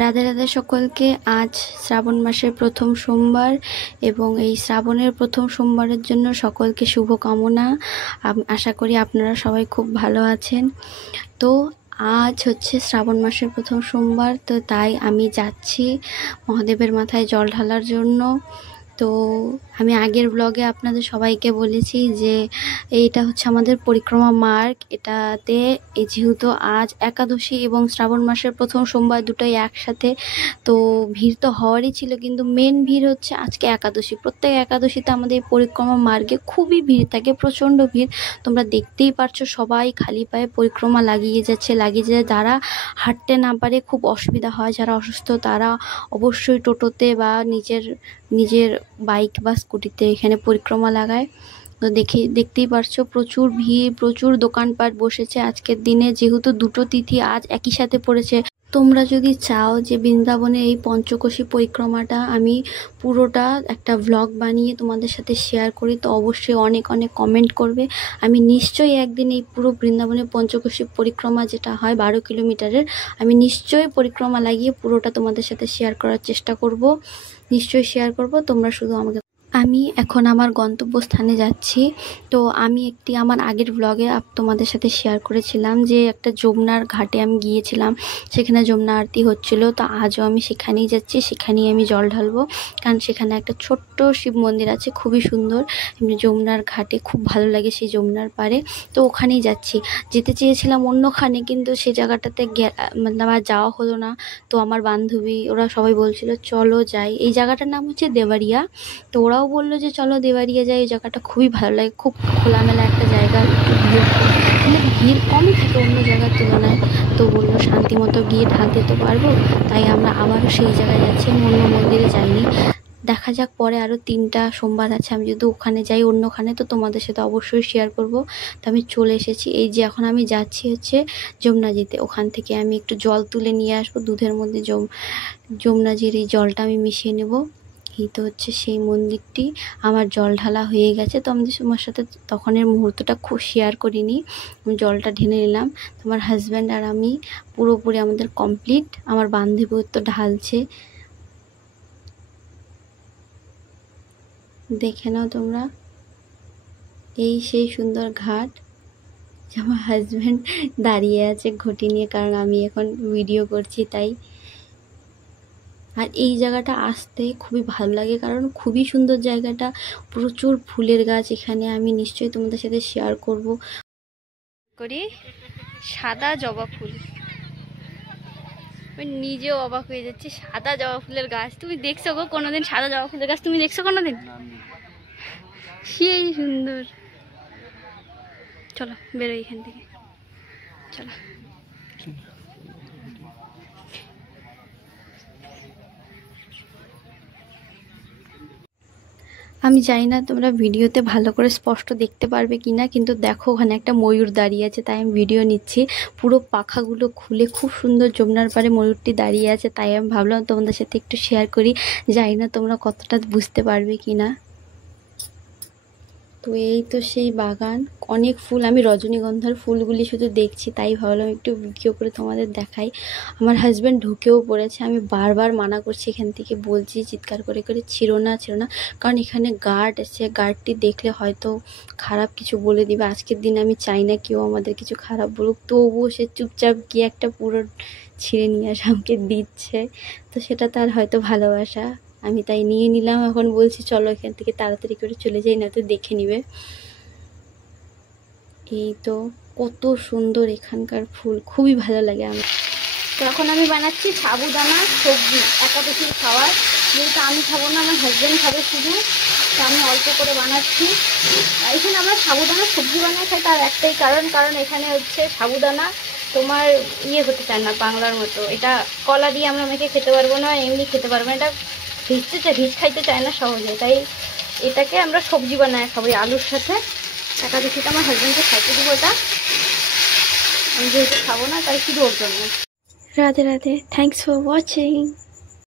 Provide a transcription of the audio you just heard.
রাধে রাধে সকলকে। আজ শ্রাবণ মাসের প্রথম সোমবার এবং এই শ্রাবণের প্রথম সোমবারের জন্য সকলকে শুভকামনা। আশা করি আপনারা সবাই খুব ভালো আছেন। তো আজ হচ্ছে শ্রাবণ মাসের প্রথম সোমবার, তো তাই আমি যাচ্ছি মহাদেবের মাথায় জল ঢালার জন্য। তো আমি আগের ব্লগে আপনাদের সবাইকে বলেছি যে এইটা হচ্ছে আমাদের পরিক্রমা মার্গ। এটাতে যেহেতু আজ একাদশী এবং শ্রাবণ মাসের প্রথম সোমবার দুটোই একসাথে, তো ভিড় তো হওয়ারই ছিল, কিন্তু মেন ভিড় হচ্ছে আজকে একাদশী। প্রত্যেক একাদশীতে আমাদের এই পরিক্রমা মার্গে খুবই ভিড় থাকে, প্রচণ্ড ভিড়। তোমরা দেখতেই পারছো সবাই খালি পায়ে পরিক্রমা লাগিয়ে যাচ্ছে। যারা হাঁটতে না পারে, খুব অসুবিধা হয়, যারা অসুস্থ তারা অবশ্যই টোটোতে বা নিজের বাইক বা স্কুটিতে এখানে পরিক্রমা লাগায়। তো দেখতেই পারছো প্রচুর ভিড়, প্রচুর দোকানপাট বসেছে আজকের দিনে, যেহেতু দুটো তিথি আজ একই সাথে পড়েছে। তোমরা যদি চাও যে বৃন্দাবনে এই পঞ্চকোশী পরিক্রমাটা আমি পুরোটা একটা ভ্লগ বানিয়ে তোমাদের সাথে শেয়ার করি, তো অবশ্যই অনেক অনেক কমেন্ট করবে। আমি নিশ্চয়ই একদিন এই পুরো বৃন্দাবনের পঞ্চকোশী পরিক্রমা যেটা হয় 12 কিলোমিটারের, আমি নিশ্চয়ই পরিক্রমা লাগিয়ে পুরোটা তোমাদের সাথে শেয়ার করার চেষ্টা করব, নিশ্চয়ই শেয়ার করব। তোমরা শুধু আমাকে। আমি এখন আমার গন্তব্যস্থানে যাচ্ছি। তো আমি আমার আগের ব্লগে তোমাদের সাথে শেয়ার করেছিলাম যে একটা যমুনার ঘাটে আমি গিয়েছিলাম, সেখানে যমুনা আরতি হচ্ছিল। তো আজও আমি সেখানেই যাচ্ছি, সেখানেই আমি জল ঢালবো, কারণ সেখানে একটা ছোট্ট শিব মন্দির আছে, খুবই সুন্দর। এমনি যমুনার ঘাটে খুব ভালো লাগে সেই যমুনার পাড়ে, তো ওখানেই যাচ্ছি। যেতে চেয়েছিলাম অন্যখানে, কিন্তু সেই জায়গাটাতে আমার যাওয়া হলো না। তো আমার বান্ধবী ওরা সবাই বলছিল চলো যাই, এই জায়গাটার নাম হচ্ছে দেবারিয়া। তো ওরাও বললো যে চলো দেবারিয়া যাই, এই জায়গাটা খুবই ভালো লাগে, খুব খোলামেলা একটা জায়গা, ভিড় কমই থাকে অন্য জায়গার তুলনায়। তো বললো শান্তি মতো গিয়ে ঢালতে তো পারবো, তাই আমরা আবারও সেই জায়গায় যাচ্ছি। আমি অন্য মন্দিরে যাইনি, দেখা যাক পরে আরও 3টা সোমবার আছে, আমি যদি ওখানে যাই অন্যখানে তো তোমাদের সাথে অবশ্যই শেয়ার করব। তো আমি চলে এসেছি, এই যে এখন আমি যাচ্ছি হচ্ছে যমুনাজিতে। ওখান থেকে আমি একটু জল তুলে নিয়ে আসবো, দুধের মধ্যে যমুনাজির এই জলটা আমি মিশিয়ে নেব। এই তো হচ্ছে সেই মন্দিরটি। আমার জল ঢালা হয়ে গেছে, তো আমাদের তোমার সাথে তখনের মুহূর্তটা খুব শেয়ার করিনি। আমি জলটা ঢেলে নিলাম, তোমার হাজব্যান্ড আর আমি পুরোপুরি আমাদের কমপ্লিট। আমার বান্ধবীও তো ঢালছে, দেখে নাও তোমরা। এই সেই সুন্দর ঘাট, আমার হাজব্যান্ড দাঁড়িয়ে আছে ঘটি নিয়ে, কারণ আমি এখন ভিডিও করছি তাই। আর এই জায়গাটা আসতে খুবই ভালো লাগে, কারণ খুবই সুন্দর জায়গাটা, প্রচুর ফুলের গাছ এখানে। আমি নিশ্চয়ই তোমাদের সাথে শেয়ার করব করি। সাদা জবা ফুল, আমি নিজেও অবাক হয়ে যাচ্ছি, সাদা জবা ফুলের গাছ। তুমি দেখছো গো কোনোদিন সাদা জবা ফুলের গাছ? তুমি দেখছো কোনোদিন? সেই সুন্দর। চলো বেরোই এখান থেকে, চলো। আমি জানি না তোমরা ভিডিওতে ভালো করে স্পষ্ট দেখতে পারবে কিনা, কিন্তু দেখো ওখানে একটা ময়ূর দাঁড়িয়ে আছে, তাই আমি ভিডিও নিচ্ছি। পুরো পাখাগুলো খুলে খুব সুন্দর যমুনার পাড়ে ময়ূরটি দাঁড়িয়ে আছে, তাই আমি ভাবলাম তোমাদের সাথে একটু শেয়ার করি। জানি না তোমরা কতটা বুঝতে পারবে কিনা। তো এই তো সেই বাগান, অনেক ফুল। আমি রজনীগন্ধার ফুলগুলি শুধু দেখছি, তাই ভাবলাম একটু ভিডিও করে তোমাদের দেখাই। আমার হাজব্যান্ড ঢুকেও পড়েছে, আমি বারবার মানা করছি এখান থেকে, বলছি চিৎকার করে করে ছিঁড়ো না, কারণ এখানে গার্ড আছে, গার্ডটি দেখলে হয়তো খারাপ কিছু বলে দিবে। আজকের দিন আমি চাই না কেউ আমাদের কিছু খারাপ বলুক, তবুও সে চুপচাপ গিয়ে একটা পুরো ছিঁড়ে নিয়ে আসা আমাকে দিচ্ছে। তো সেটা তার হয়তো ভালোবাসা, আমি তাই নিয়ে নিলাম। এখন বলছি চলো এখান থেকে তাড়াতাড়ি করে চলে যাই, না তো দেখে নিবে। এই তো কত সুন্দর এখানকার ফুল, খুবই ভালো লাগে আমার। তো এখন আমি বানাচ্ছি সাবুদানা সবজি, একাদশীর খাবার। যেহেতু আমি খাবো না, আমার হাজব্যান্ড খাবে শুধু, তো আমি অল্প করে বানাচ্ছি। এখানে আমরা সাবুদানা সবজি বানিয়ে খাই, তার একটাই কারণ এখানে হচ্ছে সাবুদানা তোমার হতে চায় না বাংলার মতো। এটা কলা দিয়ে আমরা মেখে খেতে পারবো না, এমনি খেতে পারবো না, এটা ভিজ খাইতে চায় না সহজে, তাই এটাকে আমরা সবজি বানায় খাবো আলুর সাথে। একাদশীতে আমার হাজব্যান্ডকে খাইতে দিব এটা, আমি যেহেতু খাবো না তাই শুধু ওর জন্য। Radhe Radhe, thanks for watching.